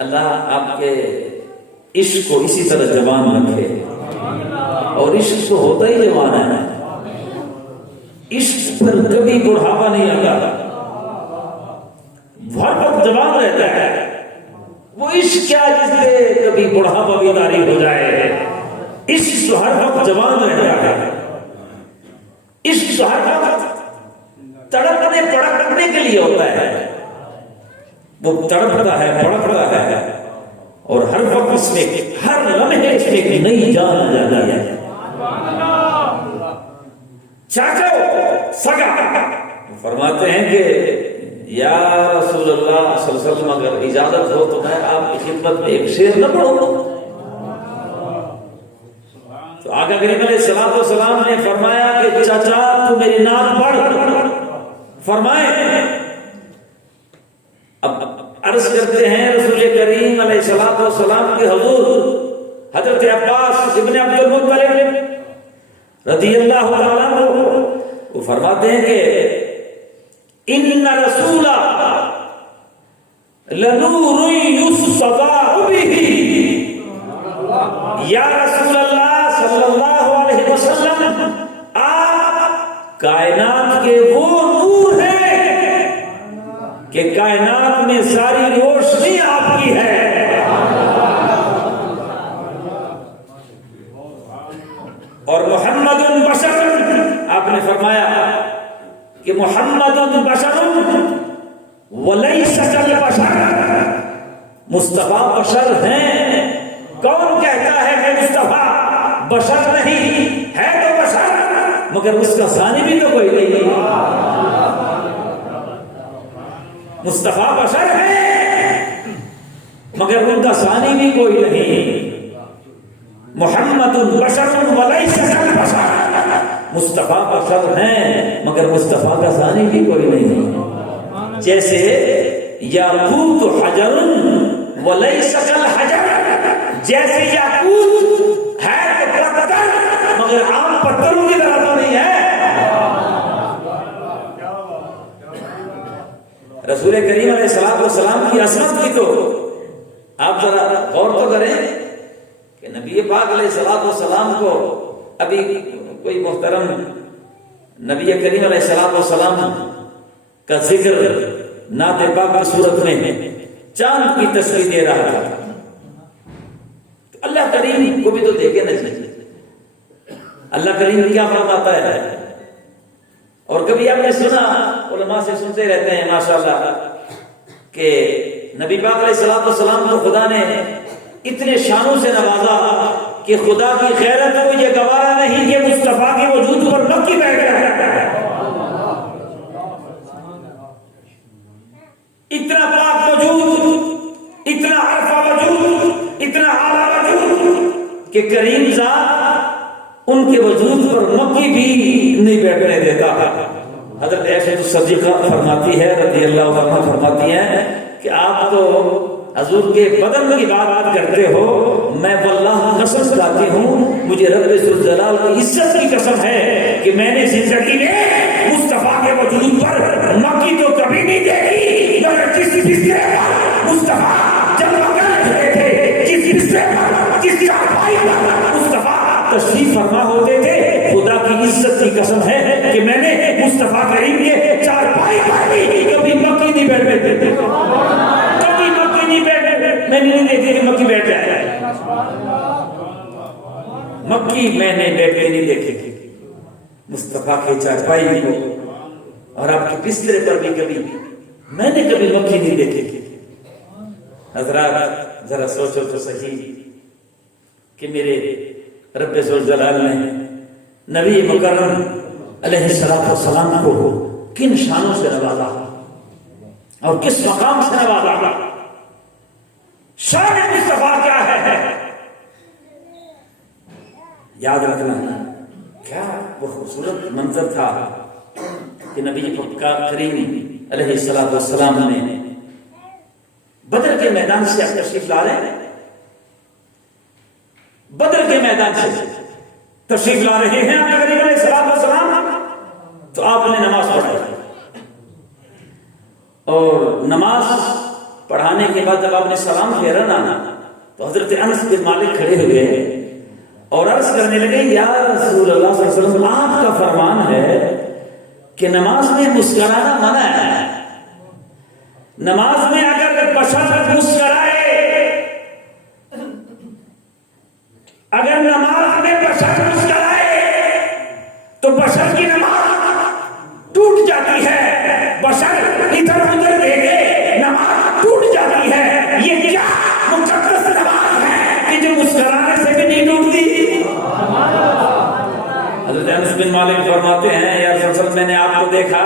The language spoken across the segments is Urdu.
اللہ آپ کے عشق کو اسی طرح جوان رکھے، اور عشق تو ہوتا ہی جوان ہے، عشق پر کبھی بڑھاپا نہیں آتا، ہر وقت جوان رہتا ہے۔ وہ عشق کیا جس سے کبھی بڑھاپا بھی طاری ہو جائے، عشق تو ہر وقت جوان رہتا ہے، عشق تو ہر وقت تڑپنے پڑکنے کے لیے ہوتا ہے، وہ تڑپتا ہے پڑکتا ہے، اور ہر وقت اس میں ہر لمحے اس میں ایک نئی جان جاتی ہے۔ چاچا سگا فرماتے ہیں کہ یا رسول اللہ صلی اللہ علیہ وسلم اگر اجازت ہو تو میں آپ کی خدمت میں ایک شعر نہ پڑھوں؟ تو آقا کریم علیہ الصلوۃ والسلام نے فرمایا کہ چاچا تو میری نعت پڑھ۔ فرمائے اب عرض کرتے ہیں رسول کریم علیہ الصلوۃ والسلام کے حضور حضرت عباس ابن عبد المطلب رضی اللہ تعالیٰ عنہ وہ فرماتے ہیں کہ ان رسول لنور یستضاء بہ، یا رسول اللہ صلی اللہ علیہ وسلم آپ کائنات کے وہ نور ہیں کہ کائنات میں ساری روشنی آپ کی ہے۔ اور محمد بشر، آپ نے فرمایا کہ محمد بشر ولیس کالبشر، مصطفیٰ بشر ہیں۔ کون کہتا ہے کہ مصطفیٰ بشر نہیں ہے؟ تو بشر مگر اس کا ثانی بھی تو کوئی نہیں۔ مصطفیٰ بشر ہے مگر ان کا ثانی بھی کوئی نہیں۔ محمد بشر ولیس کالبشر، مصطفیٰ بشر ہیں مگر مصطفیٰ کا ثانی بھی کوئی نہیں۔ جیسے یاقوت حجر ولیس کالحجر، جیسے یاقوت ہے تو پتھر مگر عام پتھروں کی طرح تو نہیں ہے۔ رسول کریم علیہ الصلوۃ والسلام کی عظمت کی تو آپ ذرا غور تو کریں کہ نبی پاک علیہ الصلوۃ والسلام کو ابھی کوئی محترم نبی کریم علیہ الصلوۃ والسلام کا ذکر نعت پاک کی صورت میں چاند کی تصویر دے رہا تھا، تو اللہ کریم کو بھی تو دیکھے نہ چاہیے۔ اللہ کریم کیا فرماتا ہے؟ اور کبھی آپ نے سنا، علماء سے سنتے رہتے ہیں ماشاءاللہ، کہ نبی پاک علیہ الصلوۃ والسلام کو خدا نے اتنے شانوں سے نوازا کہ خدا کی غیرت کو یہ گوارا نہیں کہ مصطفیٰ کے وجود پر مکی بیٹھ گیا۔ اتنا پاک وجود، اتنا عرفہ وجود، اتنا اعلیٰ وجود کہ کریم ذات ان کے وجود پر مکی بھی نہیں بیٹھنے دیتا۔ حضرت عائشہ صدیقہ فرماتی ہے رضی اللہ عنہا فرماتی ہیں کہ آپ تو حضور کے بدن کی بات کرتے ہو، میں واللہ قسم کھاتی ہوں، مجھے رب ذوالجلال کی عزت کی قسم ہے کہ میں نے زندگی میں مصطفیٰ کے وجود پر مکی تو کبھی نہیں دیکھی، مگر جس بسترے پر مصطفیٰ جلوہ کر رہے تھے، جس بسترے پر، جس چارپائی پر مصطفیٰ تشریف فرما ہوتے تھے، خدا کی عزت کی قسم ہے کہ میں نے مصطفیٰ کریم کے چارپائی پر بھی کبھی مکی نہیں بیٹھے تھے، کبھی مکی نہیں بیٹھے، میں نے نہیں دیکھی کہ مکی بیٹھ جائے، مکی میں نے بیٹھے نہیں دیکھے مصطفیٰ کے چارپائی کو، اور آپ کے بسترے پر بھی کبھی میں نے کبھی مکی نہیں دیکھی۔ حضرات ذرا سوچو تو صحیح کہ میرے رب ذوالجلال نے نبی مکرم علیہ السلام کو کن شانوں سے نوازا اور کس مقام سے نوازا۔ شان مصطفیٰ کیا ہے یاد رکھنا۔ کیا وہ خوبصورت منظر تھا کہ نبی کریم علیہ السلام نے بدر کے میدان سے آپ تشریف لا رہے ہیں، بدر کے میدان سے تشریف لا رہے ہیں آپ کریم علیہ السلام، تو آپ نے نماز پڑھائی، اور نماز پڑھانے کے بعد جب آپ نے سلام پھیرا نا تو حضرت انس بن مالک کھڑے ہوئے اور عرض کرنے لگے یا رسول اللہ صلی اللہ علیہ وسلم آپ کا فرمان ہے کہ نماز میں مسکرانا منع ہے، نماز میں اگر بشر مسکرائے، اگر نماز میں بشر مسکرائے تو بشر کی نماز ٹوٹ جاتی ہے، بشر ادھر ادھر دیکھے نماز ٹوٹ جاتی ہے۔ یہ کیا مقدس نماز ہے کہ جو مسکرانے سے بھی نہیں ٹوٹتی؟ حضرت انس بن مالک فرماتے ہیں یا رسول اللہ میں نے آپ کو دیکھا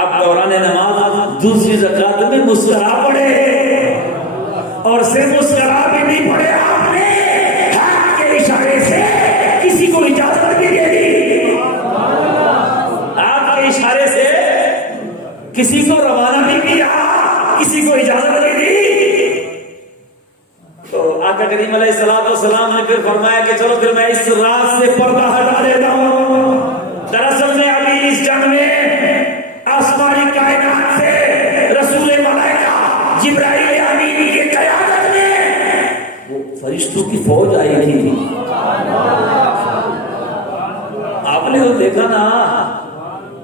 آپ دوران نماز دوسری رکعت میں مسکرا پڑے، اور صرف مسکرا بھی نہیں پڑے، آپ نے ہاتھ کے اشارے سے کسی کو اجازت بھی دے دی، ہاتھ کے اشارے سے کسی کو روانہ بھی کیا، کسی کو اجازت بھی دی۔ تو آقا کریم علیہ السلام نے پھر فرمایا کہ چلو پھر میں اس راز سے پردہ ہٹا دیتا ہوں۔ دراصل میں ابھی اس جنگ میں آسمانی کائنات سے رسول ملائکہ جبرائیل امین کی قیادت میں وہ فرشتوں کی فوج آئی تھی۔ آپ نے تو دیکھا نا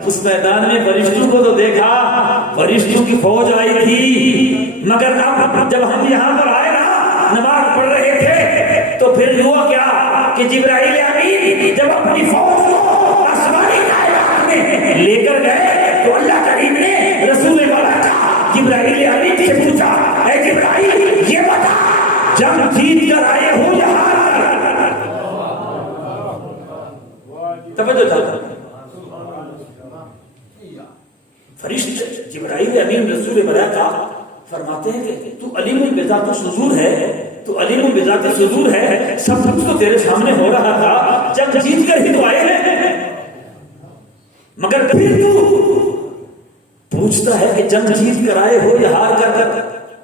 اس میدان میں فرشتوں کو تو دیکھا، فرشتوں کی فوج آئی تھی، مگر اب جب ہم یہاں پر آئے نا نماز پڑھ رہے تھے تو پھر ہوا کیا کہ جبرائیل امین جب اپنی فوج کو آسمانی کائنات میں لے کر گئے تو اللہ کریم نے رسول ملائکہ جبرائیل امین سے پوچھا اے جبرائیل یہ بتا جب جیت کر آئے ہو یا ہار کر؟ توجہ تھا فرشتے جبرائیل امین رسول ملائکہ فرماتے ہیں کہ تو علیم بذات الصدور ہے، تو علیم بذات الصدور ہے، سب کچھ تو تیرے سامنے ہو رہا تھا، جب جیت کر ہی تو آئے ہیں، مگر پھر تو پوچھتا ہے کہ جنگ جیت کر آئے ہو یا ہار کر؟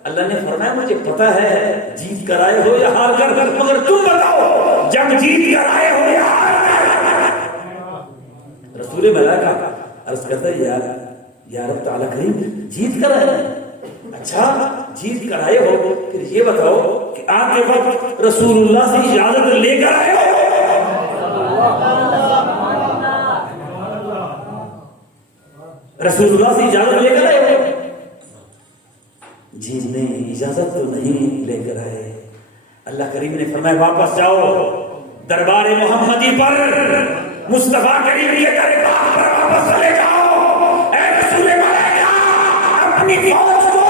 اللہ نے فرمایا مجھے پتا ہے جیت کر آئے ہو یا ہار کر، مگر تم بتاؤ جنگ جیت کر آئے ہو یا ہار کر؟ رسول ملائکہ عرض کرتا ہے یا رب تعالیٰ کریم جیت کر آئے۔ اچھا جیت کر آئے ہو، پھر یہ بتاؤ کہ آتے وقت رسول اللہ سے اجازت لے کر آئے ہو؟ رسول اللہ سے اجازت لے کر آئے ہو؟ جی نہیں، اجازت تو نہیں لے کر آئے۔ اللہ کریم نے فرمایا واپس جاؤ دربار محمدی پر، مصطفیٰ کریم کے دربار پر واپس چلے جاؤ۔ اے رسول ملائکہ اپنی فوج کو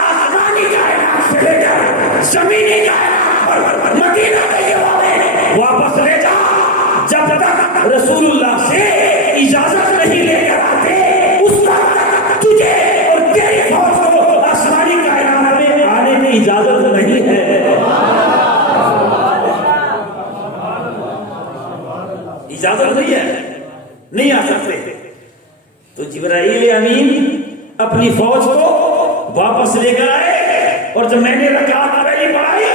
آسمانی کائنات سے لے کر زمینی کائنات پر مدینہ طیبہ میں واپس لے جا، جب تک رسول اللہ سے اجازت نہیں لے کر آتے اس وقت تجھے اور تیری فوج کو آسمانی کائنات میں آنے کی اجازت نہیں ہے۔ اجازت نہیں ہے، نہیں آ سکتے۔ تو جبرائیل امین اپنی فوج کو واپس لے کر آئے، اور جب میں نے رکعت پہلی پڑھائی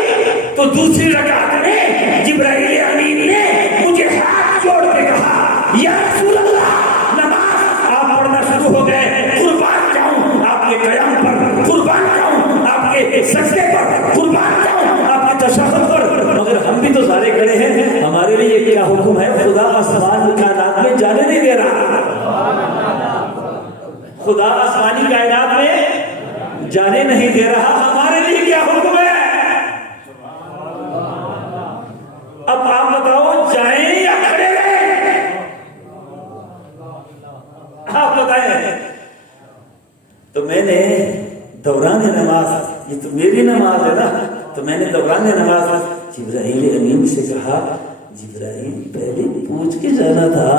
تو دوسری رکعت میں جبرائیل امین نے مجھے ہاتھ جوڑ کے کہا یا رسول اللہ نماز آپ پڑھنا شروع ہو گئے، قربان جاؤں آپ کے قیام پر، قربان جاؤں آپ کے سجدے پر، قربان جاؤں آپ کے تشہد پر، مگر ہم بھی تو سارے کھڑے ہیں، ہمارے لیے کیا حکم ہے؟ خدا آسمان کائنات میں جانے نہیں دے رہا، خدا آسمانی کائنات میں جانے نہیں دے رہا، ہمارے لیے کیا حکم ہے؟ اب آپ بتاؤ جائیں یا کھڑے رہیں؟ آپ بتائیں۔ تو میں نے دوران نماز، یہ تو میری نماز ہے نا، تو میں نے دوران نماز جبرائیل امین سے کہا جبرائیل پہلے پوچھ کے جانا تھا،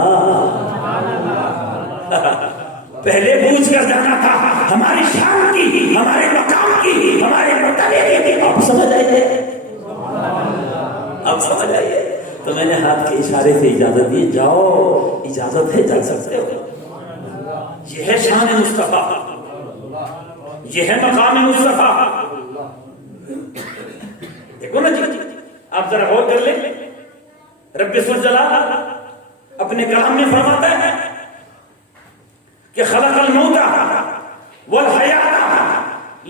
پہلے پوچھ کر جانا تھا، ہماری شان کی، ہمارے مقام کی، ہمارے مرتبے کی آپ سمجھ آئیے، آپ سمجھ آئیے۔ تو میں نے ہاتھ کے اشارے سے اجازت دی، جاؤ اجازت ہے جا سکتے ہو۔ یہ ہے شان مصطفیٰ، یہ ہے مقام مصطفیٰ۔ دیکھو نا جی، آپ ذرا غور کر لیں، رب ذوالجلال اپنے کلام میں فرماتا ہے کہ خلق الموت والحیات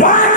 5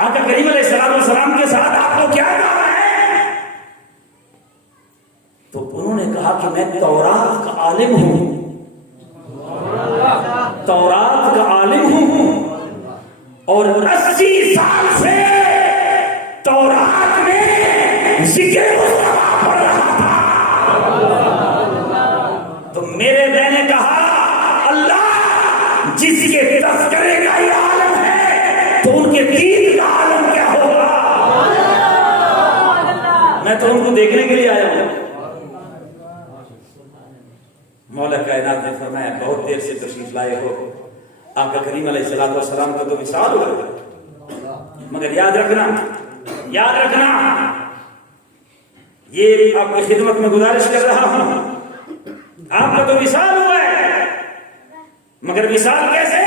آقا کریم علیہ السلام کے ساتھ آپ کو کیا کام ہے؟ تو انہوں نے کہا کہ میں تورات کا عالم ہوں، تورات کا عالم ہوں، اور 80 سال سے تورات میں ذکر مصطفیٰ پڑھ رہا تھا۔ تو میرے میں نے کہا اللہ جس کے تذکرے کا یہ عالم ہے تو ان کے دین کا عالم کیا ہوگا؟ میں تو ان کو دیکھنے کے لیے آیا ہوں۔ مولا کائنات نے فرمایا بہت دیر سے تشریف لائے ہو، آقا کریم علیہ السلام کا تو وصال ہوا، مگر یاد رکھنا یہ آپ کی خدمت میں گزارش کر رہا ہوں، آپ کا تو وصال ہوا ہے، مگر وصال کیسے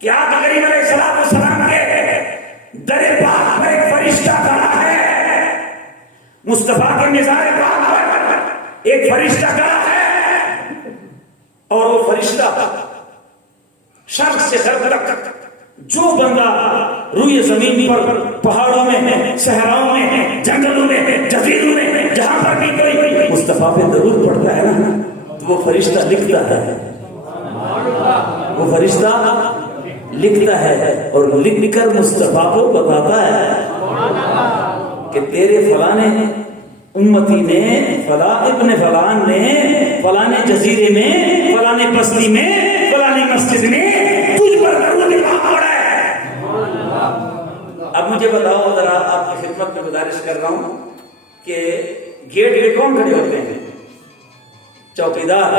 کہ آقا کریم علیہ السلام کے در پاک پر ایک فرشتہ کھڑا ہے، مصطفیٰ کے مزار پاک پر ایک فرشتہ کھڑا ہے، اور وہ فرشتہ شرق سے غرب تک جو بندہ روئے زمین پر، پہاڑوں میں، صحراؤں میں، جنگلوں میں، جزیروں میں، جہاں پر بھی کوئی مصطفیٰ پہ درود پڑتا ہے نا تو وہ فرشتہ لکھتا ہے، وہ فرشتہ لکھتا ہے اور لکھ کر مصطفیٰ کو بتاتا ہے کہ تیرے فلانے امتی نے، فلاں ابن فلان نے فلانے جزیرے میں، فلانے بستی میں، فلانے مسجد میں تجھ پر درود پاک پڑا ہے۔ اب مجھے بتاؤ ذرا، آپ کی خدمت میں گزارش کر رہا ہوں کہ گیٹ پہ کون کھڑے ہوتے ہیں؟ چوکیدار،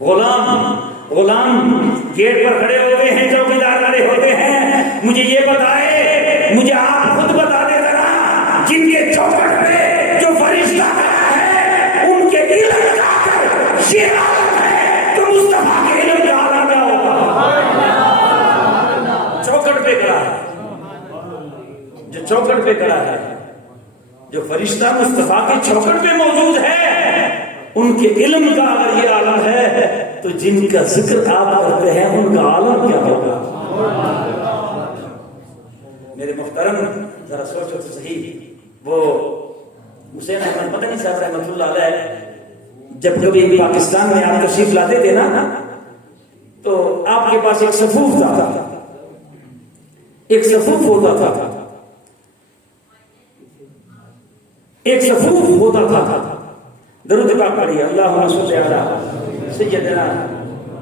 غلام گیٹ پر کھڑے ہوتے ہیں، چوکیدار کھڑے ہوتے ہیں۔ مجھے یہ بتائے، مجھے آپ خود بتا دے ذرا، جن کے چوکٹ پہ جو فرشتہ کھڑا ہے ان کے علم کا کر یہ عالم ہے تو مصطفیٰ کے علم کا عالم کیا ہوگا؟ چوکٹ پہ کھڑا ہے، جو چوکٹ پہ کھڑا ہے، جو فرشتہ مصطفیٰ کے چوکٹ پہ موجود ہے، ان کے علم کا اگر یہ عالم ہے تو جن کا ذکر آپ کرتے ہیں ان کا عالم کیا ہوگا؟ میرے محترم ذرا سوچو تو صحیح، وہ حسین احمد مدنی صاحب رحمۃ اللہ علیہ جب کبھی پاکستان میں آپ تشریف لاتے تھے نا تو آپ کے پاس ایک صفوف تھا، ایک صفوف ہوتا تھا، ایک صفوف ہوتا تھا۔ درود پاک پڑھیے، اللہم صلی علی سیدنا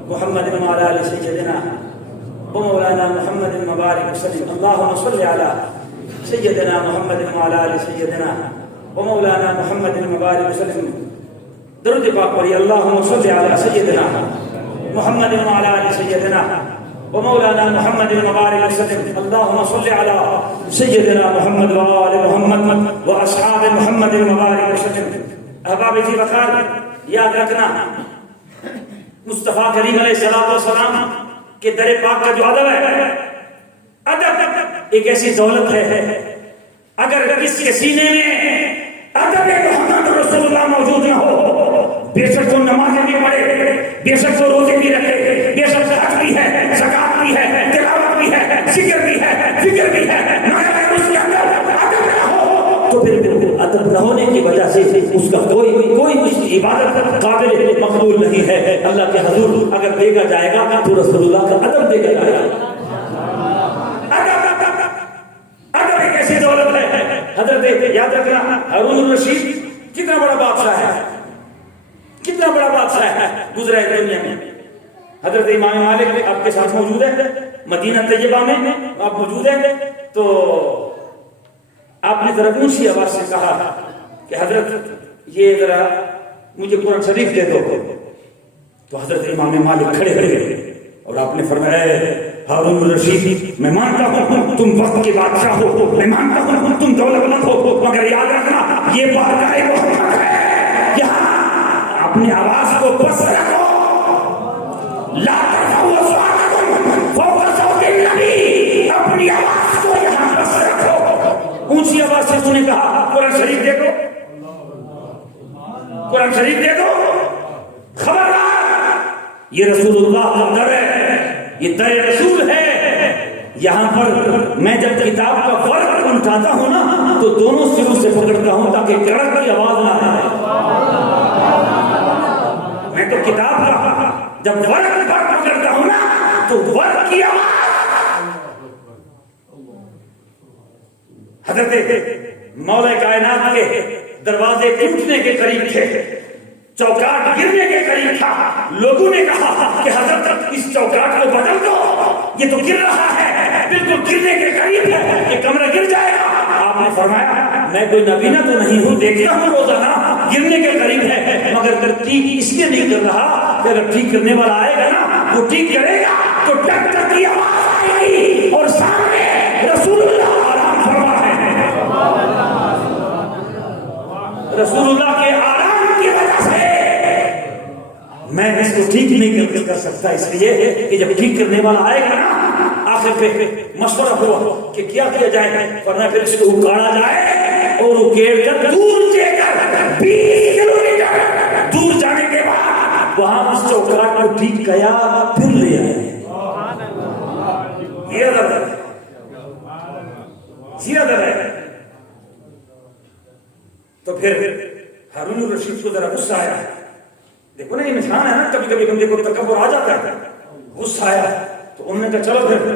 محمد وعلی آل سیدنا ومولانا محمد مبارک وسلم، اللہم صلی علی سیدنا محمد وعلی آل سیدنا ومولانا محمد مبارک وسلم۔ درود پاک پڑھیے، اللہم صلی علی سیدنا محمد وعلی آل سیدنا ومولانا محمد مبارک وسلم، اللہم صلی علی سیدنا محمد وآل محمد واصحاب محمد مبارک وسلم۔ احباب جی وقار، یاد رکھنا مصطفیٰ کریم علیہ السلام کے در پاک کا جو ادب ہے، ادب ایک ایسی دولت ہے، اگر کس کے سینے میں ادب محمد رسول اللہ موجود نہ ہو، بے شک وہ نمازیں بھی پڑھے، بے شک وہ روزے بھی رکھے، بے شک حج بھی ہے، زکات بھی ہے، تلاوت بھی ہے، ذکر بھی ہے، فکر بھی ہے، مگر اس کے اندر ادب نہ ہو تو پھر ادب نہ ہونے کی وجہ سے اس کا کوئی عبادت قابل مقبول نہیں ہے۔ اللہ کے حضور اگر دیکھا جائے گا تو رسول اللہ کا ادب دیکھا جائے گا۔ ادب ایک ایسی دولت ہے۔ حضرت یاد رکھنا ہارون الرشید کتنا بڑا بادشاہ ہے، کتنا بڑا بادشاہ ہے گزرا ہے دنیا میں۔ حضرت امام مالک آپ کے ساتھ موجود ہے، مدینہ طیبہ میں آپ موجود ہیں، تو آپ نے ذرا اونچی آواز سے کہا کہ حضرت یہ ذرا مجھے قرآن شریف دے دو، تو حضرت امام مالک کھڑے اور آپ نے فرمایا ہارون الرشید میں مانتا ہوں تم وقت کے بادشاہ ہو، میں مانتا ہوں تم دولت مند ہو، مگر یاد رکھنا یہ بارگاہ محمد ہے، یہاں اپنی آواز کو پست رکھو، لا ترفعوا اصواتکم فوق صوت النبی، اپنی آواز کو یہاں پست رکھو۔ اونچی آواز سے تو نے کہا قرآن شریف دے دو، قرآن شریف دے دو، خبردار یہ رسول اللہ کا در ہے، یہ در رسول ہے، یہاں پر میں جب کتاب کا ورق اٹھاتا ہوں نا تو دونوں سروں سے پکڑتا ہوں تاکہ کڑک کی آواز نہ آئے. میں تو کتاب کا جب ورق پکڑتا ہوں نا تو ورق کی آواز. حضرت مولا کائنات کے دروازے ٹوٹنے کے قریب تھے, چوکاٹ گرنے کے قریب تھا. لوگوں نے کہا کہ حضرت اس چوکاٹ کو بدل دو, یہ تو گر رہا ہے, بالکل گرنے کے قریب ہے, یہ کمرہ گر جائے گا. آپ نے فرمایا میں کوئی نبینا تو نہیں ہوں, دیکھتا ہوں روزانہ گرنے کے قریب ہے, مگر ٹھیک اس لیے نہیں کر رہا کہ اگر ٹھیک کرنے والا آئے گا نا وہ ٹھیک کرے گا تو ٹک ٹک کی آواز آئے گی اور سامنے رسول اللہ آرام فرما ہے. رسول اللہ کے آرام کی وجہ سے میں اس کو ٹھیک نہیں کر سکتا, اس لیے کہ جب ٹھیک کرنے والا آئے گا نا آخر پہ مشورہ ہوا کہ کیا کیا جائے, ورنہ پھر اس کو اکاڑا جائے اور اکیڑ کر دور لے کر 20 کلومیٹر دور جانے کے بعد وہاں اس چوکاٹ کو ٹھیک کیا پھر لے آئے. یہ ادب ہے, یہ ادب ہے. تو پھر ہارون الرشید کو ذرا غصہ آیا. دیکھو نا یہ نشان ہے نا, کبھی کبھی بندے کو تکبر آ جاتا ہے, غصہ آیا. تو انہوں نے کہا چلو پھر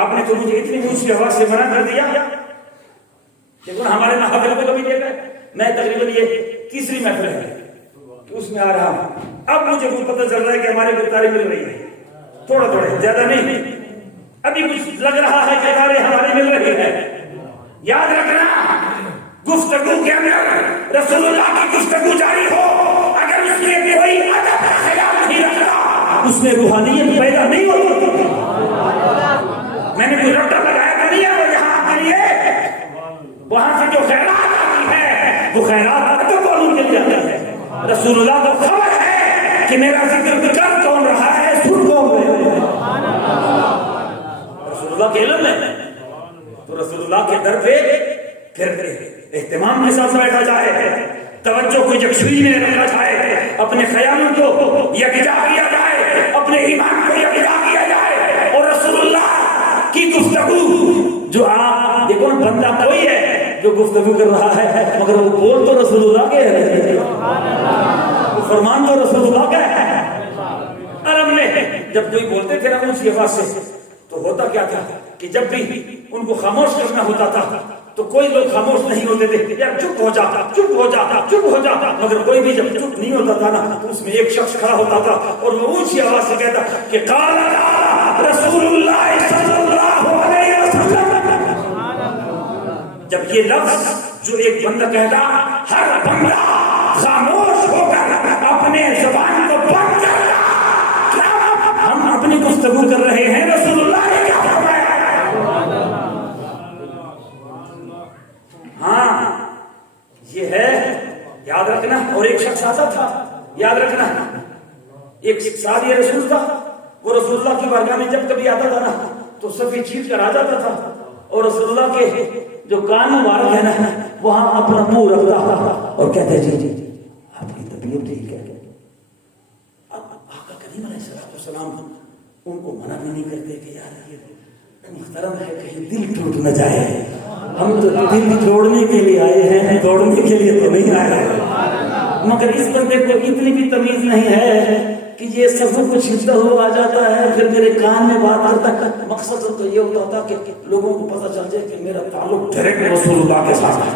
آپ نے تو مجھے اتنی اونچی آواز سے منع کر دیا. دیکھو نا ہمارے محافل کو کبھی دیکھا ہے, میں تقریباً یہ تیسری محفل ہے کہ اس میں آ رہا ہوں. اب مجھے کچھ پتہ چل رہا ہے کہ ہماری گرفتاری مل رہی ہے, تھوڑا تھوڑا, زیادہ نہیں. ابھی کچھ لگ رہا ہے کہ ہماری مل رہی ہے. یاد رکھنا گفتگو کے اندر رسول اللہ کی گفتگو جاری ہو, اگر اس میں کوئی ادب کا خیال نہیں رکھتا اس میں روحانیت پیدا نہیں ہوتی. میں نے کوئی رٹا لگایا تو نہیں ہے وہ یہاں کے لیے, وہاں سے جو خیرات آتی ہے وہ خیرات ادب والوں کے لیے آتی ہے. رسول اللہ کو خبر ہے کہ میرا ذکر کر کون رہا ہے, سن کون رہا ہے. رسول اللہ کے علم ہے تو رسول اللہ کے در پہ پھر اہتمام کے ساتھ بیٹھا جائے, توجہ کو یکسوئی میں رکھا جائے, اپنے خیالوں کو یکجا کیا جائے, اپنے ایمان کو یکجا کیا جائے. اور رسول اللہ کی گفتگو جو آپ دیکھو نا, بندہ کوئی ہے جو گفتگو کر رہا ہے مگر وہ بول تو رسول اللہ کے ہے, وہ فرمان تو رسول اللہ کا ہے. عرب میں جب کوئی بولتے تھے نا اونچی آواز سے تو ہوتا کیا تھا کہ جب بھی ان کو خاموش کرنا ہوتا تھا تو کوئی لوگ خاموش نہیں ہوتے تھے, یار چپ ہو جاتا, چپ ہو جاتا, چپ ہو جاتا. مگر کوئی بھی جب چپ نہیں ہوتا تھا نا تو اس میں ایک شخص کھڑا ہوتا تھا اور وہ اونچی آواز سے کہتا کہ قال رسول اللہ صلی اللہ علیہ وسلم. جب یہ لفظ جو ایک بندہ کہتا, ہر بندہ خاموش ہو کر اپنے زبان کو بند کر رہا, ہم اپنی گفتگو کر رہے ہیں, رسول اللہ نے کیا فرمایا. ہاں یہ ہے, یاد رکھنا. اور ایک شخص آتا تھا, یاد رکھنا, ایک صحابی رسول تھا, وہ رسول اللہ کی بارگاہ میں جب کبھی آتا تھا نا تو صفی چیز کر آ جاتا تھا اور رسول اللہ کے جو کان مبارک ہے نا وہاں اپنا منہ رکھتا اور کہتے جی جی آپ کی طبیعت ٹھیک ہے. اب آقا کریم علیہ السلام ان کو منع بھی نہیں کرتے کہ یار یہ محترم ہے, کہیں دل ٹوٹ نہ جائے, ہم تو دل توڑنے کے لیے آئے ہیں, توڑنے کے لیے تو نہیں آئے ہیں. مگر اس بندے کو اتنی بھی تمیز نہیں ہے کہ یہ سب کچھ چھلتا ہوا آ جاتا ہے پھر میرے کان میں بات کرتا ہے. مقصد تو یہ ہوتا تھا کہ لوگوں کو پتہ چل جائے کہ میرا تعلق ڈائریکٹ رسول اللہ کے ساتھ ہے.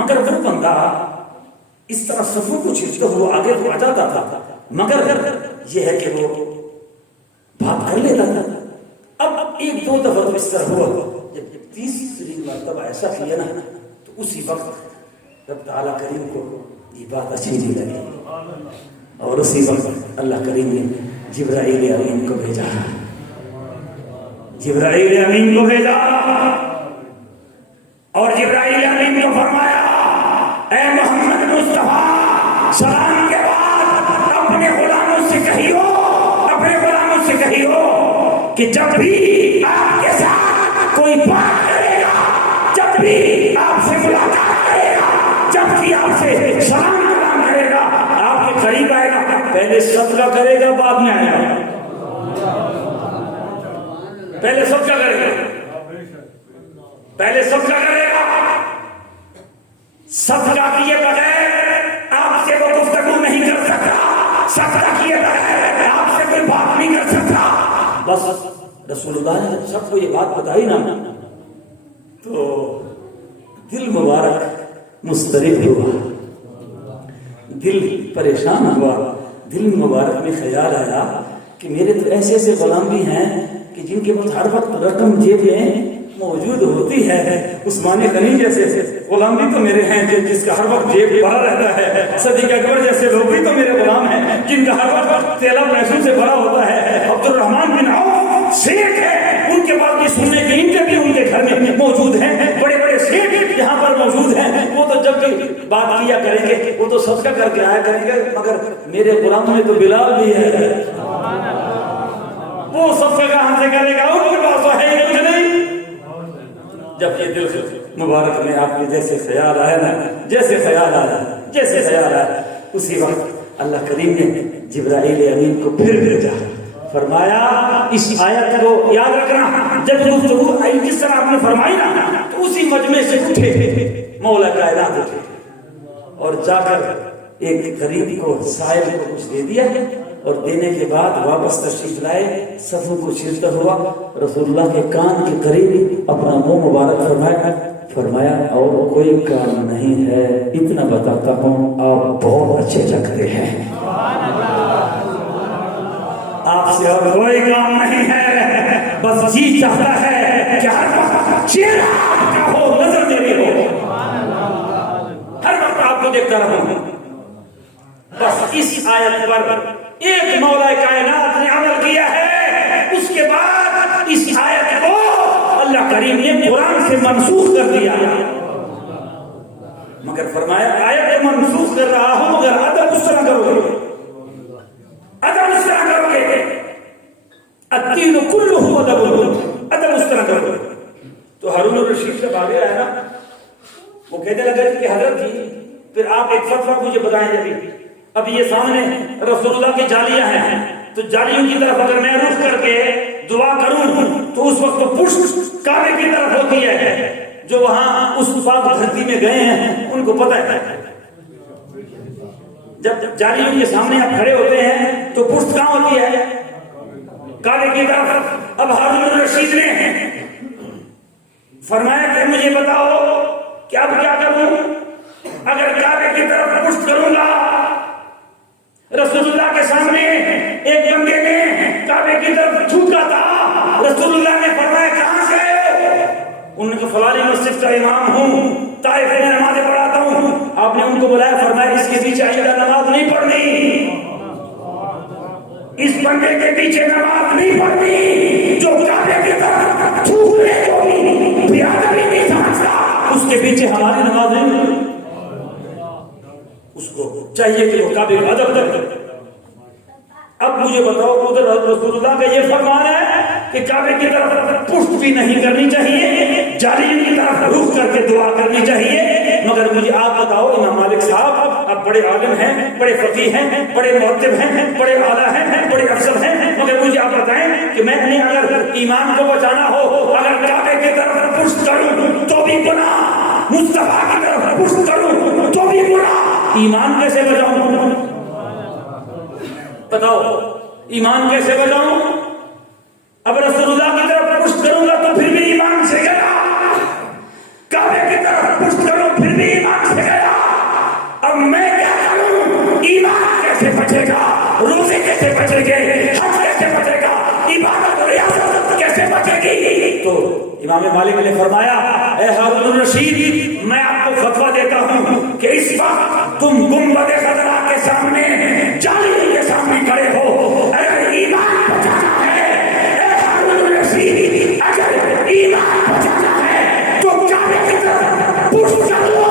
مگر وہ بندہ اس طرح سب کو چھلتا ہوا آگے تو آ جاتا تھا, مگر یہ ہے کہ وہ بات کر لیتا تھا. اب ایک دو دفعہ اس طرح ہوا, جب تیسری مرتبہ ایسا کیا نا تو اسی وقت رب تعالیٰ کریم کو یہ بات اچھی نہیں لگی اور اسی وقت اللہ کریم نے جبرائیل امین کو بھیجا, جبرائیل امین کو بھیجا اور جبرائیل امین کو فرمایا اے محمد مصطفیٰ سلام کے بعد اپنے غلاموں سے کہیو, اپنے غلاموں سے کہیو کہ جب بھی آپ کے ساتھ کوئی بات کرے گا, جب بھی آپ سے ملاقات کرے گا, جب بھی آپ سے سلام کلام کرے گا, آپ کے قریب آئے گا, پہلے صدقہ کرے گا بعد میں آئے گا, پہلے سب کا کرے گا، پہلے سب کا کرے گا. صدقہ کیے بغیر آپ سے وہ گفتگو نہیں کر سکتا، صدقہ کیے بغیر آپ سے کوئی بات نہیں کر سکتا. بس رسول اللہ نے سب کو یہ بات بتائی نا تو دل مبارک مضطرب ہوا، دل پریشان ہوا. دل مبارک میں خیال آیا کہ میرے تو ایسے ایسے غلام بھی ہیں کہ جن کے پاس ہر وقت رقم جیب میں موجود ہوتی ہے. عثمان غنی جیسے غلام بھی تو میرے ہیں جس کا ہر وقت جیب بھرا رہتا ہے. صدیق اکبر جیسے لوگ بھی تو میرے غلام ہیں جن کا ہر وقت تیلا پیسوں سے بھرا ہوتا ہے. عبد الرحمن بن عوف شیخ ہے، ان کے پاس بھی سننے کی اینٹیں بھی ان کے گھر میں موجود ہیں. بڑے بڑے شیخ یہاں پر موجود ہیں، وہ تو جب بھی بات کیا کریں گے وہ تو صدقہ کر کے آیا کریں گے. مگر میرے غلام میں تو بلال بھی ہے، وہ صدقہ کہاں سے کرے گا؟ ان کے پاس تو ہے ہی نہیں. جب یہ دل مبارک میں آپ کے جیسے خیال آیا نا، جیسے خیال آیا اسی وقت اللہ کریم نے جبرائیل امین کو پھر بھیجا. فرمایا اس آیت کو یاد رکھنا، جب گفتگو جس طرح آپ نے فرمائی نا تو اسی مجمع سے اٹھے مولا کائنات اٹھے اور جا کر ایک غریب کو سائل کو کچھ دے دیا اور دینے کے بعد واپس تشریف لائے. صفوں کو چیرتا ہوا رسول اللہ کے کان کے قریب اپنا منہ مبارک فرمایا اور کوئی کام نہیں ہے، اتنا بتاتا ہوں آپ بہت اچھے لگتے ہیں. آپ سے اور کوئی کام نہیں ہے، بس جی چاہتا ہے کہ ہر وقت چہرہ آپ کا ہو، نظر میری ہو، ہر وقت آپ کو دیکھتا رہوں. بس اس آیت پر ایک مولا کائنات نے عمل کیا ہے، اس کے بعد اس آیت کو اللہ کریم نے قرآن سے منسوخ کر دیا. مگر فرمایا آیت کو منسوخ کر رہا ہوں مگر ادب اس طرح کرو گے، ادب اس طرح کرو گے. الدین کلہ ادب، ادب اس طرح کرو گے. تو ہارون الرشید سے بھاگے آیا نا، وہ کہنے لگا کہ حضرت جی پھر آپ ایک فتویٰ مجھے بتائیں. اب یہ سامنے رسول اللہ کی جالیاں ہیں تو جالیوں کی طرف اگر میں رخ کر کے دعا کروں تو اس وقت تو پشت کعبے کی طرف ہوتی ہے. جو وہاں اس پاک دھرتی میں گئے ہیں ان کو پتہ ہے جب جالیوں کے سامنے آپ کھڑے ہوتے ہیں تو پشت کہاں ہوتی ہے؟ کعبے کی طرف. اب ہارون الرشید نے فرمایا کہ مجھے بتاؤ کہ اب کیا کروں؟ اگر کعبے کی طرف پشت کروں گا، رسول اللہ کے سامنے ایک بندے نے کعبے کی طرف جھکا تھا، رسول اللہ نے فرمایا کہاں سے؟ ان کو فلانی مسجد کا امام ہوں، طائف میں نمازیں پڑھاتا ہوں. آپ نے ان کو بلایا، فرمایا اس کے پیچھے آئندہ نماز نہیں پڑھنی، اس بندے کے پیچھے نماز نہیں پڑھنی جو کعبے کی طرف جھکنے کو بھی بیادبی نہیں سمجھتا، اس کے پیچھے ہماری نماز نہیں. اس کو چاہیے کہ وہ کعبے کا ادب کرے. اب مجھے بتاؤ ادھر رسول اللہ کا یہ فرمان ہے کہ کعبے کی طرف پشت بھی نہیں کرنی چاہیے، جالیوں کی طرف رخ کر کے دعا کرنی چاہیے. مگر مجھے آپ بتاؤ امام مالک صاحب آپ بڑے عالم ہیں، بڑے فقیہ ہیں، بڑے مؤدب ہیں، بڑے اعلیٰ ہیں، بڑے افضل ہیں، مگر مجھے آپ بتائیں کہ میں نے اگر ایمان کو بچانا ہو، اگر کعبے کی طرف پشت کروں تو بھی گناہ، مصطفیٰ کی طرف پشت کروں تو بھی گناہ، ایمان کیسے بچاؤں؟ بتاؤ ایمان کیسے بچاؤں؟ اب رسول اللہ کی طرف پشت کروں گا تو پھر بھی ایمان سے گیا، کعبے کی طرف پشت کروں پھر بھی ایمان سے گیا. اب میں کیا کروں؟ ایمان کیسے بچے گا؟ روزے کیسے بچے گے؟ حج کیسے بچے گا؟ عبادت اور ریاضت کیسے بچے گی؟ تو امام مالک نے فرمایا اے ہارون الرشید میں آپ کو فتویٰ دیتا ہوں کہ اس وقت تم گنبد خضرا کے سامنے جالی کے سامنے کھڑے ہو، اگر ایمان بچانا ہے اے ہارون الرشید، اگر ایمان بچانا ہے تو کعبے کی طرف پشت کر لو،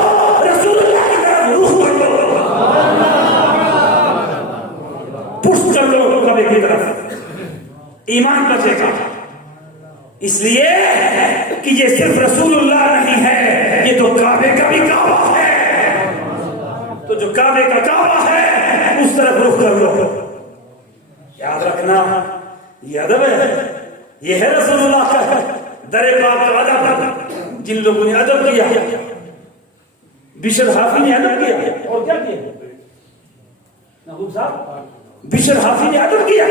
رسول اللہ کی طرف رخ کر لو، پشت کر لو کعبے کی طرف، ایمان بچے گا. اس لیے کہ یہ صرف رسول اللہ نہیں ہے، یہ تو کعبے کا بھی کعبہ ہے. تو جو کعبے کا کعبہ ہے اس طرف رخ کر لو. یاد رکھنا یہ ادب ہے، یہ ہے رسول اللہ کا در پاک کا ادب. جن لوگوں نے ادب کیا, بشر حافی نے ادب کیا, اور کیا کیا محبوب صاحب, بشر حافی نے ادب کیا.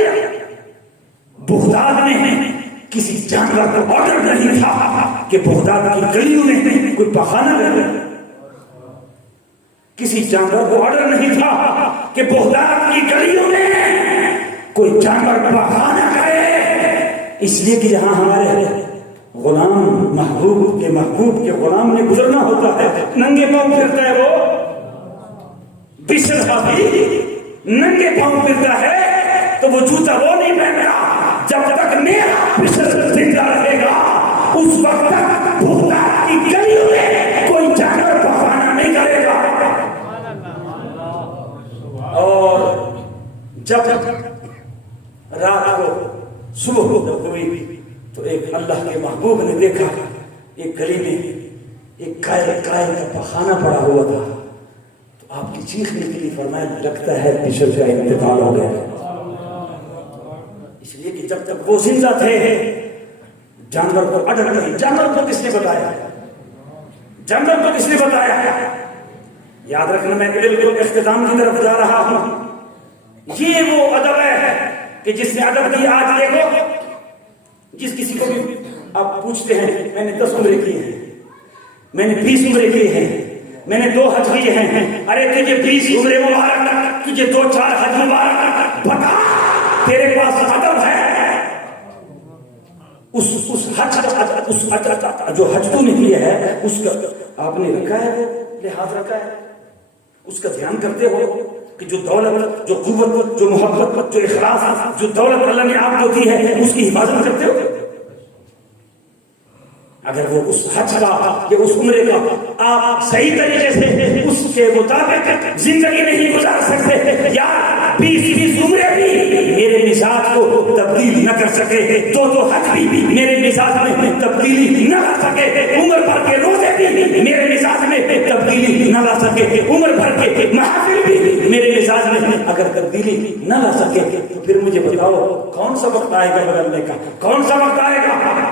بغداد میں کسی جانور کو آرڈر نہیں تھا کہ بغداد کی گلیوں میں کوئی پخانہ کرے. کسی جانور کو آرڈر نہیں تھا کہ بغداد کی گلیوں میں کوئی جانور پخانہ کرے. اس لیے کہ جہاں ہمارے غلام محبوب کے غلام نے گزرنا ہوتا ہے, ننگے پاؤں پھرتا ہے. وہ بشر حافی ننگے پاؤں پھرتا ہے تو وہ جوتا وہ نہیں پہنتا جب تک میرا بشر زندہ رہے گا. اس وقت تک بغداد کی گلیوں میں کوئی جانور پخانہ نہیں کرے گا. اور جب رات کو صبح ہوئی تو ایک اللہ کے محبوب نے دیکھا ایک گلی میں ایک قائل کا پخانہ پڑا ہوا تھا. تو آپ کی چیخ نکلی, فرمایا لگتا ہے بشر کا انتقال ہو گیا. اس لیے کہ جب تک وہ زندہ تھے جانور کو اڈر نہیں. جانور کو کس نے بتایا, جانور کو کس نے بتایا؟ یاد رکھنا, میں بالکل اختتام کی طرف جا رہا ہوں. یہ وہ ادب ہے کہ جس نے ادب کیا. آج دیکھو جس کسی کو بھی آپ پوچھتے ہیں, میں نے 10 عمرے کیے ہیں, میں نے 20 عمرے کیے ہیں, میں نے 2 حج کیے ہیں. ارے تجھے 20 عمرے مبارک, تجھے 2-4 حج مبارک, بتا تیرے پاس ادب ہے؟ اس حج جو حج تو نے کیا ہے اس کا آپ نے رکھا ہے, لحاظ رکھا ہے, اس کا دھیان کرتے ہو کہ جو دولت, جو قوت, جو محبت, جو اخلاص, جو دولت اللہ نے آپ کو دی ہے اس کی حفاظت کرتے ہو؟ اگر وہ اس حج کا یا اس عمرے کا آپ صحیح طریقے سے اس کے مطابق زندگی نہیں گزار سکتے, یا 20 عمرے بھی میرے مزاج کو تبدیل نہ کر سکے, 2 حج بھی میرے مزاج میں تبدیلی نہ لا سکے, عمر بھر کے روزے بھی میرے مزاج میں تبدیلی نہ لا سکے, عمر بھر کے محافل بھی میرے مزاج میں اگر تبدیلی نہ لا سکے, تو پھر مجھے بتاؤ کون سا وقت آئے گا بدلنے کا, کون سا وقت آئے گا؟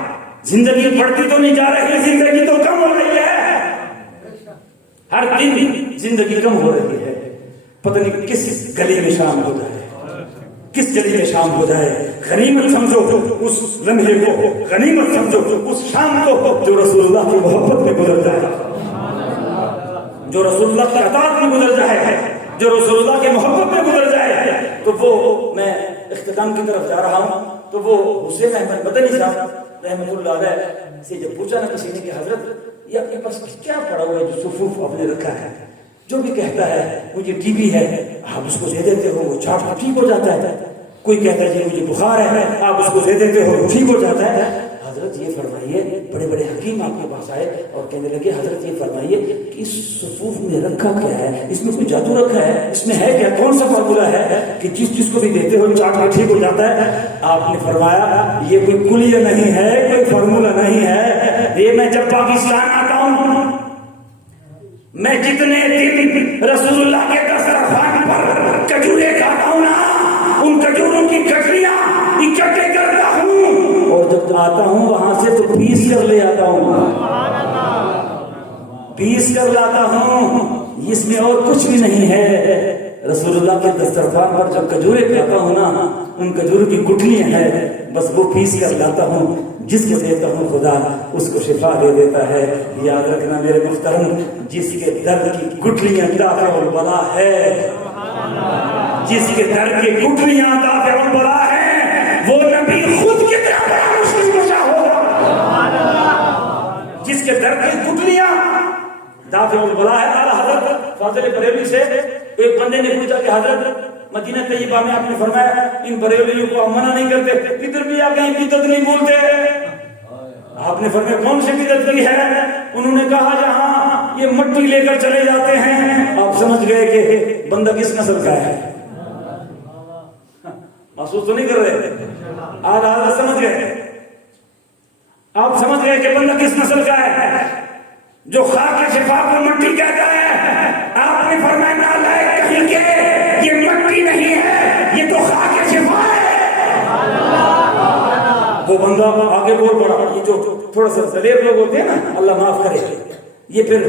زندگی بڑھتی تو نہیں جا رہی, زندگی تو کم ہو رہی ہے. ہر دن زندگی کم ہو رہی ہے. پتہ نہیں کس گلی میں شام ہو جائے, کس گلی میں شام ہو جائے. غنیمت سمجھو اس لمحے کو, غنیمت سمجھو اس شام کو جو رسول اللہ کی محبت میں گزر جائے, جو رسول اللہ کی اطاعت میں گزر جائے, جو رسول اللہ کے محبت میں گزر جائے. تو وہ میں اختتام کی طرف جا رہا ہوں. تو وہ حسین احمد مدنی صاحب رحمۃ اللہ علیہ سے جب پوچھا نا کسی نے کہ حضرت یہ آپ کے پاس کیا پڑا ہوا ہے جو صفوف آپ نے رکھا ہے؟ جو بھی کہتا ہے مجھے ٹی بی ہے, آپ اس کو دے دیتے ہو, وہ چاٹ کو ٹھیک ہو جاتا ہے. کوئی کہتا ہے جی مجھے بخار ہے, آپ اس کو دے دیتے ہو, ٹھیک ہو جاتا ہے. حضرت یہ فرمائیے, بڑے بڑے حکیم آپ کے پاس آئے اور کہنے لگے حضرت یہ فرمائیے کہ اس صفوف میں رکھا کیا ہے, اس میں کوئی جادو رکھا ہے, اس میں ہے کیا, کون سا فارمولہ ہے کہ جس کو بھی دیتے ہو چاٹ میں ٹھیک ہو جاتا ہے؟ آپ نے فرمایا یہ کوئی کلیہ نہیں ہے, کوئی فارمولہ نہیں ہے. یہ میں جب پاکستان آتا ہوں, میں جتنے دن رسول اللہ کے دسترخوان پر کھجورے کھاتا ہوں نا, ان کھجوروں کی گٹھلیاں اکٹھے کرتا ہوں, اور جب آتا ہوں وہاں سے تو پیس کر لے آتا ہوں, پیس کر لاتا ہوں. اس میں اور کچھ بھی نہیں ہے. رسول اللہ کے دسترخوان پر جب کھجورے کھاتا ہوں نا, ان کھجوروں کی گٹھلیاں ہیں, بس وہ پیس کر لاتا ہوں. جس کے دیتا ہوں خدا اس کو شفا دے دیتا ہے. یاد رکھنا میرے محترم, جس کے درد کی گٹھلیاں دافع البلا ہے, جس کے درد کی گٹھلیاں دافع البلا ہے, وہ نبی خود کی طرح بڑا مشکل کشا ہوگا. جس کے درد کی گٹھلیاں دافع البلا ہے. اعلیٰ حضرت فاضل بریلوی سے ایک بندے نے پوچھا کہ حضرت مدینہ طیبہ میں آپ نے فرمایا ان بریلویوں کو ہم منع نہیں کرتے, ادھر بھی آپ کہیں بدعت نہیں بولتے. آپ نے فرمایا کون سی بدعت کی ہے؟ انہوں نے کہا جہاں یہ مٹی لے کر چلے جاتے ہیں. آپ سمجھ گئے کہ بندہ کس نسل کا ہے. محسوس تو نہیں کر رہے, آج سمجھ گئے, آپ سمجھ گئے کہ بندہ کس نسل کا ہے. جو خاک شفا کو مٹی کہتا ہے, آپ نے فرمایا نالائق کہیں کہ یہ مٹی نہیں ہے, یہ تو خاک شفا ہے. وہ بندہ آگے بول پڑا. یہ جو تھوڑا سا دلیر لوگ ہوتے ہیں نا, اللہ معاف کرے, یہ پھر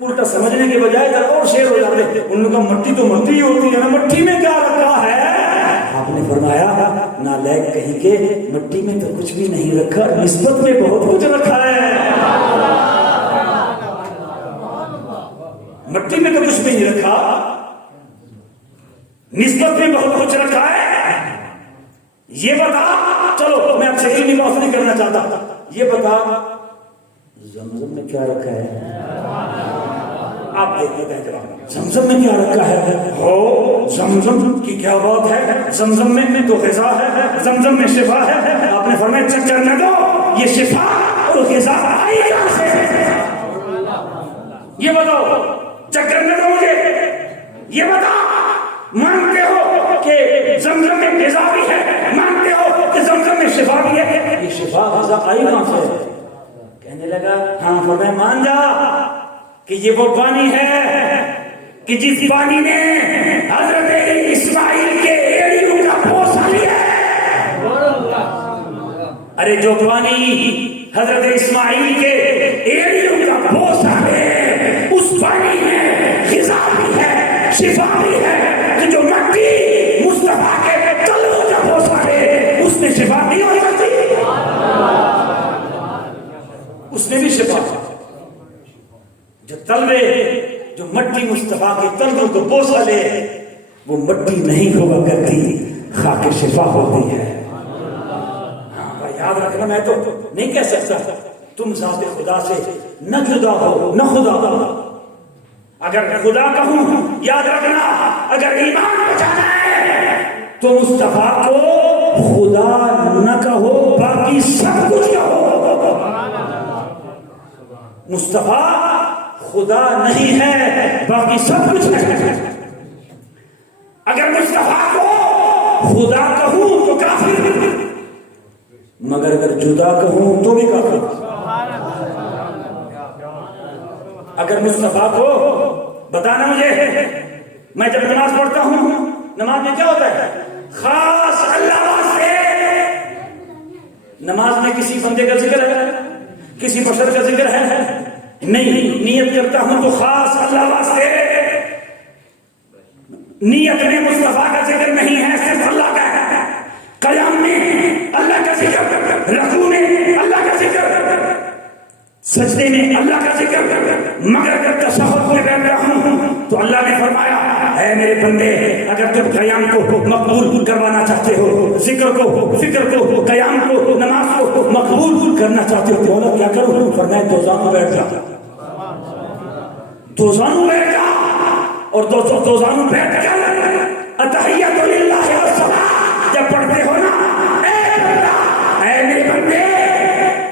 الٹا سمجھنے کے بجائے ذرا اور شیر ہو جاتے ہیں. ان کا مٹی تو مٹی ہی ہوتی ہے نا, مٹی میں کیا رکھا ہے. آپ نے فرمایا نالائق کہیں کے, مٹی میں تو کچھ بھی نہیں رکھا, نسبت میں بہت کچھ رکھا ہے. مٹی میں تو کچھ بھی نہیں رکھا, نسبت میں بہت کچھ رکھا ہے. یہ بتا, چلو میں آپ سے علمی بات نہیں کرنا چاہتا, یہ بتا زمزم میں کیا رکھا ہے. آپ دیکھتے ہیں جواب, زمزم میں کیا رکھا ہے. ہو زمزم کی کیا بات ہے, زمزم میں تو غذا ہے, زمزم میں شفا ہے. آپ نے فرمایا چکر نہ دو, یہ شفا اور غذا آئی کہاں سے. یہ بتاؤ, چکر نہ دو مجھے, یہ بتا مانتے ہو کہ زمزم میں غذا بھی ہے, مانتے ہو کہ زمزم میں شفا بھی ہے, یہ شفا غذا آئی کہاں سے. کہنے لگا ہاں. فرمایا مان جا کہ یہ وہ پانی ہے کہ جس پانی نے حضرت اسماعیل کے ایڑیوں کا بوسہ لیا ہے. ارے جو پانی حضرت اسماعیل کے ایڑیوں کا بوسہ ہے, اس پانی میں غذا بھی ہے, شفا بھی ہے. کہ جو مٹی مصطفیٰ کے تلووں کا بوسہ ہے, اس میں شفا نہیں ہو سکتی. اس میں بھی شفا. جو تلوے, جو مٹی مصطفیٰ کے تلووں کو بوسہ لے, وہ مٹی نہیں ہوا کرتی, خاک شفا ہوتی ہے. ہاں یاد رکھنا, میں تو نہیں کہہ سکتا تم ذات خدا سے نہ جدا ہو نہ خدا ہو. اگر خدا کہوں, یاد رکھنا, اگر ایمان بچانا ہے تو مصطفیٰ کو خدا نہ کہو, باقی سب کچھ کہو. مصطفیٰ خدا نہیں ہے, باقی سب کچھ ہے. اگر مصطفیٰ کو خدا کہوں تو کافر, مگر اگر جدا کہوں تو بھی کافر. اگر مصطفیٰ کو بتانا مجھے, میں جب نماز پڑھتا ہوں, نماز میں کیا ہوتا ہے, خاص اللہ واسطے. نماز میں کسی بندے کا ذکر ہے, کسی بشر کا ذکر ہے نہیں. نیت کرتا ہوں تو خاص اللہ واسطے. نیت میں مصطفیٰ کا ذکر نہیں ہے, صرف اللہ کا ہے. قیام میں اللہ کا ذکر, رکوع میں اللہ کا ذکر, سجدے میں اللہ کا ذکر. مگر اگر تشہد میں بیٹھ رہا ہوں تو اللہ نے فرمایا اے میرے بندے, اگر تم قیام کو مقبول کروانا چاہتے ہو, ذکر کو, فکر کو, قیام کو, نماز کو مقبول کرنا چاہتے ہو, تو اللہ کیا کرو. فرمایا دو زانوں بیٹھ جا, دو زانوں بیٹھ جا. اور دو زانوں بیٹھ کر اتحیۃ للہ والصلاۃ جب پڑھتے ہو نا, اے میرے بندے,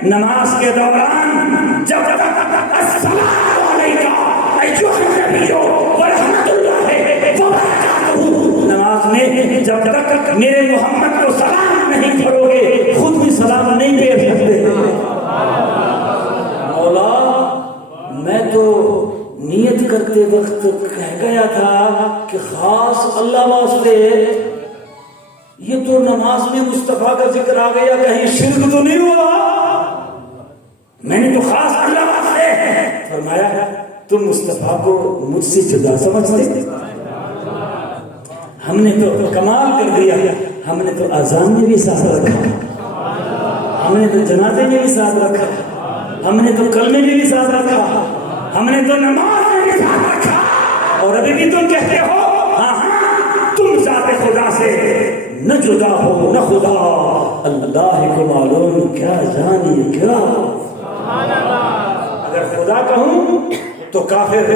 نماز کے دوران جب تک السلام علیکہ ایھا النبی ورحمۃ اللہ وبرکاتہ, نماز میں جب تک میرے محمد کو سلام نہیں پڑھو گے, خود بھی سلام نہیں پھیر سکتے. مولا میں تو نیت کرتے وقت کہہ گیا تھا کہ خاص اللہ واسطے, یہ تو نماز میں مصطفیٰ کا ذکر آ گیا, کہیں شرک تو نہیں ہوا. میں نے تو خاص اللہ واسطے. فرمایا تم مصطفیٰ کو مجھ سے جدا سمجھتے. ہم نے تو کمال کر دیا, ہم نے تو اذان میں بھی ساتھ رکھا, ہم نے تو جنازے میں بھی ساتھ رکھا, ہم نے تو کلمے میں بھی ساتھ رکھا, ہم نے تو نماز میں بھی ساتھ رکھا. اور ابھی بھی تم کہتے ہو ہاں ہاں تم ذات خدا سے نہ جدا ہو نہ خدا. اللہ کو معلوم, کیا جانی کیا. اگر خدا کہوں تو کافر,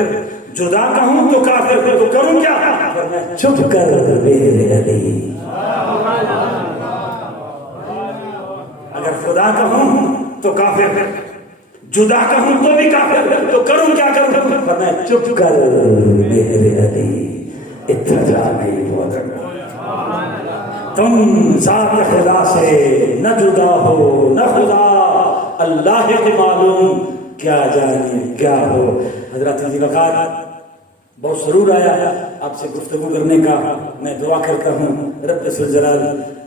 جدا کہوں تو کافر, تو کروں کیا. چپ کر میرے علی. اگر خدا کہوں تو کافر, جدا کہوں تو بھی کافر, تو کروں کیا کروں. فرمایا چپ کر میرے علی, اتجا نہیں ہوا کرنا. تم ذات خدا سے نہ جدا ہو نہ خدا, اللہ کو معلوم کیا جانے کیا ہو. حضرت علی وقات بہت ضرور آیا آپ سے گفتگو کرنے کا. میں دعا کرتا ہوں رب ذوالجلال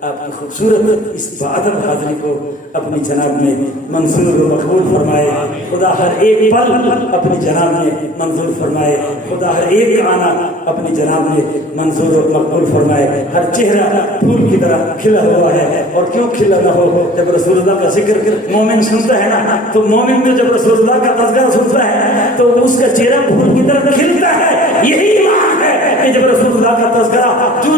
آپ کی خوبصورت اس بہادر حاضری کو اپنی جناب میں منظور و مقبول فرمائے. خدا ہر ایک پل اپنی جناب میں منظور فرمائے. خدا ہر ایک آنا اپنی جناب میں منظور و مقبول فرمائے. ہر چہرہ پھول کی طرح کھلا ہوا ہے، اور کیوں کھلا نہ ہو؟ جب رسول اللہ کا ذکر مومن سنتا ہے نا، تو مومن تو جب رسول اللہ کا تذکرہ سنتا ہے تو اس کا چہرہ پھول کی طرح کھلتا ہے. یہی ایمان ہے کہ جب رسول اللہ کا تذکرہ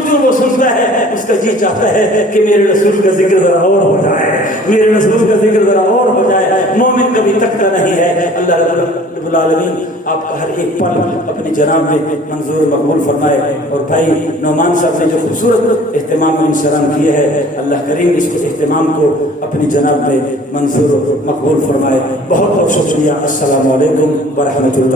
جو وہ سنتا ہے اس کا جی چاہتا ہے کہ میرے رسول کا ذکر ذرا اور ہو جائے، میرے رسول کا ذکر ذرا اور ہو جائے. مومن کبھی تکتا نہیں ہے. اللہ رب العالمین آپ کا ہر ایک پل اپنی جناب میں منظور مقبول فرمائے. اور بھائی نعمان صاحب نے جو خوبصورت اہتمام میں انشرام کیا ہے، اللہ کریم اس کو اہتمام کو اپنی جناب میں منظور مقبول فرمائے. بہت بہت شکریہ. السلام علیکم ورحمۃ اللہ.